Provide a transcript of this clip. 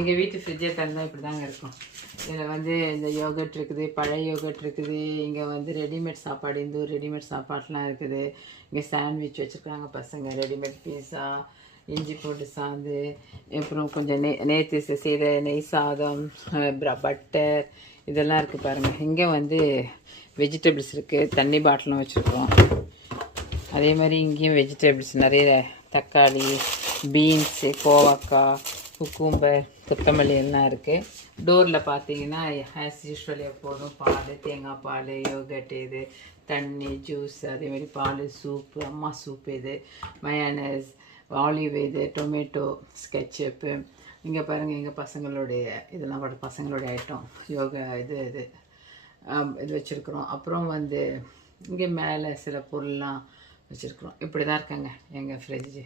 எங்கள் வீட்டு ஃப்ரிட்ஜை திறந்தால் இப்படி தாங்க இருக்கும். இதில் வந்து இந்த யோகட் இருக்குது, பழைய யோகட் இருக்குது. இங்கே வந்து ரெடிமேட் சாப்பாடு, இந்த ஒரு ரெடிமேட் சாப்பாடுலாம் இருக்குது. இங்கே சாண்ட்விச் வச்சுருக்காங்க பசங்க, ரெடிமேட் பீஸா, இஞ்சி போட்டு சாந்து, அப்புறம் கொஞ்சம் நேற்று செய்த நெய் சாதம், பட்டர் இதெல்லாம் இருக்குது பாருங்கள். இங்கே வந்து வெஜிடபிள்ஸ் இருக்குது, தண்ணி பாட்டிலும் வச்சுருக்கோம். அதே மாதிரி இங்கேயும் வெஜிடபிள்ஸ் நிறைய, தக்காளி, பீன்ஸு, கோவக்காய், குக்கும்பர், கொத்தமல்லி எல்லாம் இருக்குது. டோரில் பார்த்தீங்கன்னா ஆஸ் யூஸ்வல் எப்போதும் பால், தேங்காய் பால், யோகட், இது தண்ணி, ஜூஸ், அதேமாதிரி பால், சூப்பு, அம்மா சூப், இது மயோனைஸ், ஆலிவ், இது டொமேட்டோ, ஸ்கெட்சப்பு. இங்கே பாருங்கள் எங்கள் பசங்களுடைய இதெல்லாம் பசங்களுடைய ஐட்டம், யோகா இது வச்சுருக்குறோம். அப்புறம் வந்து இங்கே மேலே சில பொருள்லாம் வச்சுருக்குறோம். இப்படி தான் இருக்காங்க எங்கள் ஃப்ரிட்ஜு.